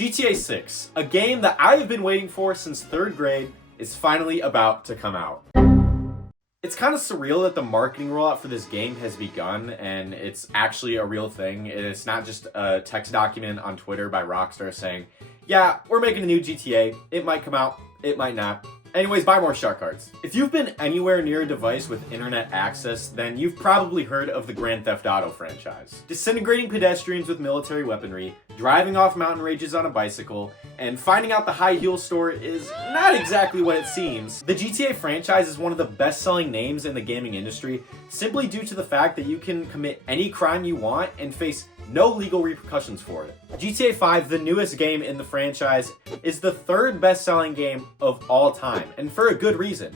GTA 6, a game that I have been waiting for since 3rd grade, is finally about to come out. It's kind of surreal that the marketing rollout for this game has begun, and it's actually a real thing. It's not just a text document on Twitter by Rockstar saying, yeah, we're making a new GTA, it might come out, it might not. Anyways, buy more shark cards. If you've been anywhere near a device with internet access, then you've probably heard of the Grand Theft Auto franchise. Disintegrating pedestrians with military weaponry, driving off mountain ranges on a bicycle, and finding out the high heel store is not exactly what it seems. The GTA franchise is one of the best-selling names in the gaming industry simply due to the fact that you can commit any crime you want and face no legal repercussions for it. GTA 5, the newest game in the franchise, is the 3rd best-selling game of all time, and for a good reason.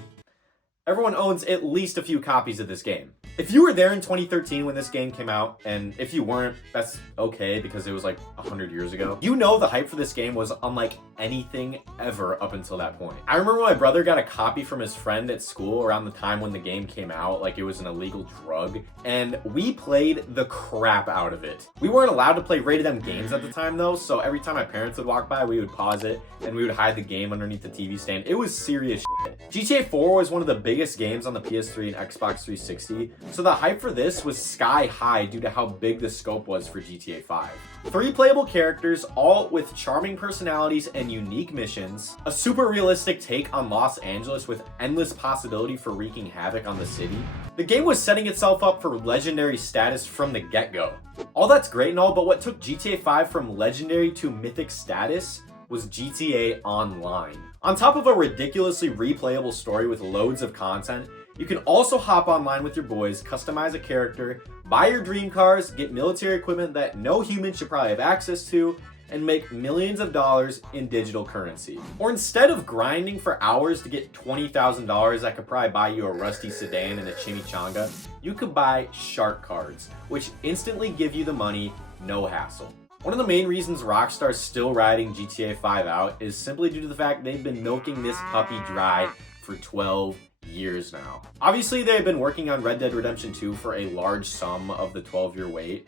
Everyone owns at least a few copies of this game. If you were there in 2013 when this game came out, and if you weren't, that's okay because it was like 100 years ago, you know the hype for this game was unlike anything ever up until that point. I remember my brother got a copy from his friend at school around the time when the game came out, like it was an illegal drug, and we played the crap out of it. We weren't allowed to play rated M games at the time though, so every time my parents would walk by, we would pause it, and we would hide the game underneath the TV stand. It was serious shit. GTA 4 was one of the biggest games on the PS3 and Xbox 360, so the hype for this was sky high due to how big the scope was for GTA 5. 3 playable characters, all with charming personalities and unique missions, a super realistic take on Los Angeles with endless possibility for wreaking havoc on the city. The game was setting itself up for legendary status from the get-go. All that's great and all, but what took GTA 5 from legendary to mythic status was GTA Online. On top of a ridiculously replayable story with loads of content, you can also hop online with your boys, customize a character, buy your dream cars, get military equipment that no human should probably have access to, and make millions of dollars in digital currency. Or instead of grinding for hours to get $20,000 that could probably buy you a rusty sedan and a chimichanga, you could buy shark cards, which instantly give you the money, no hassle. One of the main reasons Rockstar's still riding GTA 5 out is simply due to the fact they've been milking this puppy dry for 12 years now. Obviously, they've been working on Red Dead Redemption 2 for a large sum of the 12-year wait.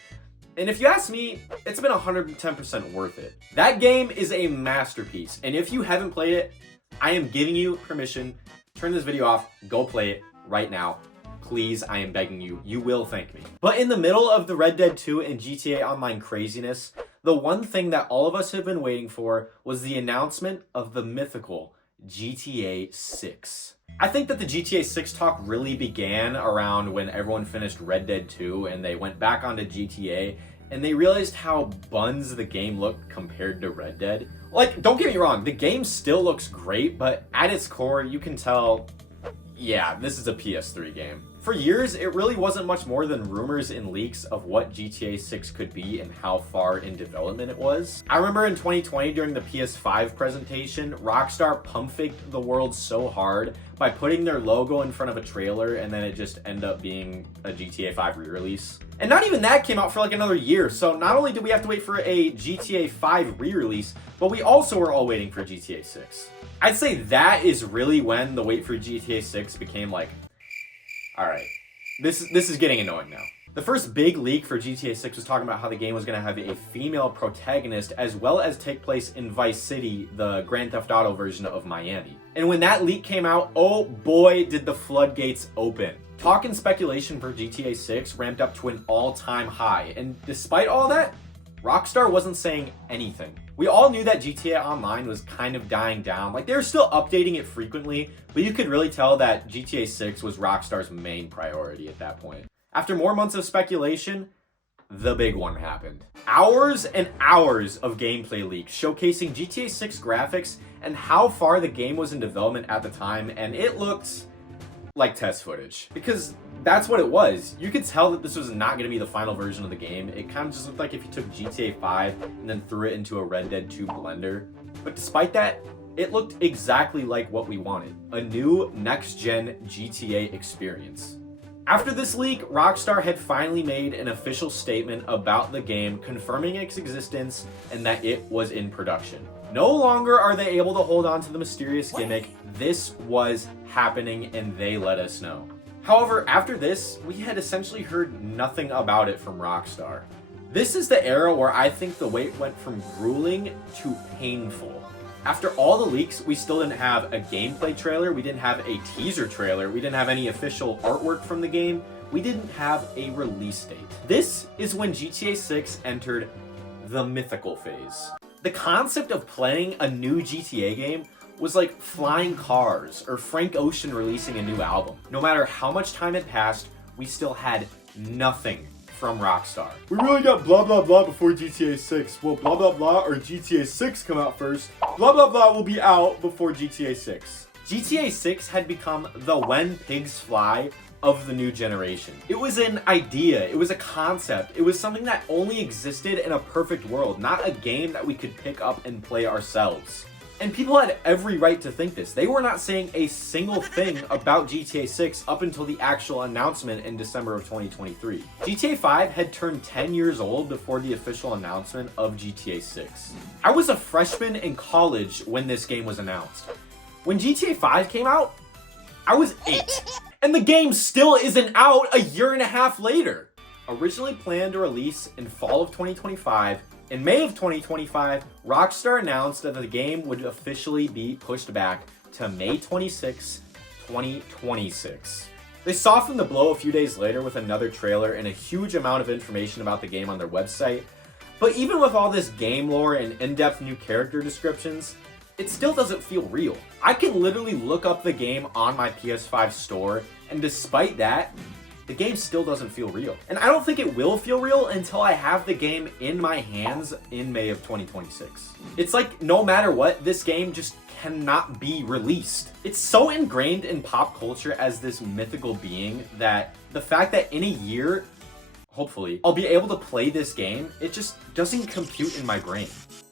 And if you ask me, it's been 110% worth it. That game is a masterpiece, and if you haven't played it, I am giving you permission. Turn this video off, go play it right now. Please, I am begging you. You will thank me. But in the middle of the Red Dead 2 and GTA Online craziness, the one thing that all of us have been waiting for was the announcement of the mythical GTA 6. I think that the GTA 6 talk really began around when everyone finished Red Dead 2 and they went back onto GTA and they realized how buns the game looked compared to Red Dead. Like, don't get me wrong, the game still looks great, but at its core, you can tell, yeah, this is a PS3 game. For years, it really wasn't much more than rumors and leaks of what GTA 6 could be and how far in development it was. I remember in 2020 during the PS5 presentation, Rockstar pump-faked the world so hard by putting their logo in front of a trailer and then it just ended up being a GTA 5 re-release. And not even that came out for like another year, so not only did we have to wait for a GTA 5 re-release, but we also were all waiting for GTA 6. I'd say that is really when the wait for GTA 6 became like, alright, this is getting annoying now. The first big leak for GTA 6 was talking about how the game was going to have a female protagonist as well as take place in Vice City, the Grand Theft Auto version of Miami. And when that leak came out, oh boy did the floodgates open. Talk and speculation for GTA 6 ramped up to an all-time high, and despite all that, Rockstar wasn't saying anything. We all knew that GTA Online was kind of dying down. Like, they were still updating it frequently, but you could really tell that GTA 6 was Rockstar's main priority at that point. After more months of speculation, the big one happened. Hours and hours of gameplay leaks showcasing GTA 6 graphics and how far the game was in development at the time, and it looked like test footage. Because that's what it was. You could tell that this was not going to be the final version of the game. It kind of just looked like if you took GTA 5 and then threw it into a Red Dead 2 blender. But despite that, it looked exactly like what we wanted. A new next-gen GTA experience. After this leak, Rockstar had finally made an official statement about the game, confirming its existence and that it was in production. No longer are they able to hold on to the mysterious gimmick. This was happening and they let us know. However, after this, we had essentially heard nothing about it from Rockstar. This is the era where I think the wait went from grueling to painful. After all the leaks, we still didn't have a gameplay trailer, we didn't have a teaser trailer, we didn't have any official artwork from the game, we didn't have a release date. This is when GTA 6 entered the mythical phase. The concept of playing a new GTA game was like flying cars or Frank Ocean releasing a new album. No matter how much time had passed, we still had nothing from Rockstar. We really got blah blah blah before GTA 6. Well, blah blah blah or GTA 6 come out first. Blah blah blah will be out before GTA 6. GTA 6 had become the when pigs fly of the new generation. It was an idea, it was a concept, it was something that only existed in a perfect world, not a game that we could pick up and play ourselves. And people had every right to think this. They were not saying a single thing about GTA 6 up until the actual announcement in December of 2023. GTA 5 had turned 10 years old before the official announcement of GTA 6. I was a freshman in college when this game was announced. When GTA 5 came out, I was 8. And the game still isn't out a year and a half later. Originally planned to release in fall of 2025, in May of 2025, Rockstar announced that the game would officially be pushed back to May 26, 2026. They softened the blow a few days later with another trailer and a huge amount of information about the game on their website. But even with all this game lore and in-depth new character descriptions, it still doesn't feel real. I can literally look up the game on my PS5 store, and despite that, the game still doesn't feel real. And I don't think it will feel real until I have the game in my hands in May of 2026. It's like, no matter what, this game just cannot be released. It's so ingrained in pop culture as this mythical being that the fact that in a year, hopefully, I'll be able to play this game, it just doesn't compute in my brain.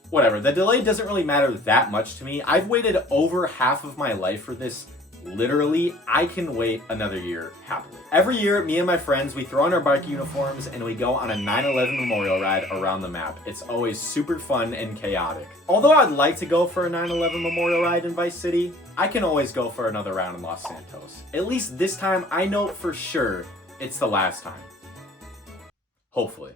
Whatever, the delay doesn't really matter that much to me. I've waited over half of my life for this. Literally, I can wait another year happily. Every year, me and my friends, we throw on our bike uniforms and we go on a 9/11 memorial ride around the map. It's always super fun and chaotic. Although I'd like to go for a 9/11 memorial ride in Vice City, I can always go for another round in Los Santos. At least this time, I know for sure it's the last time. Hopefully.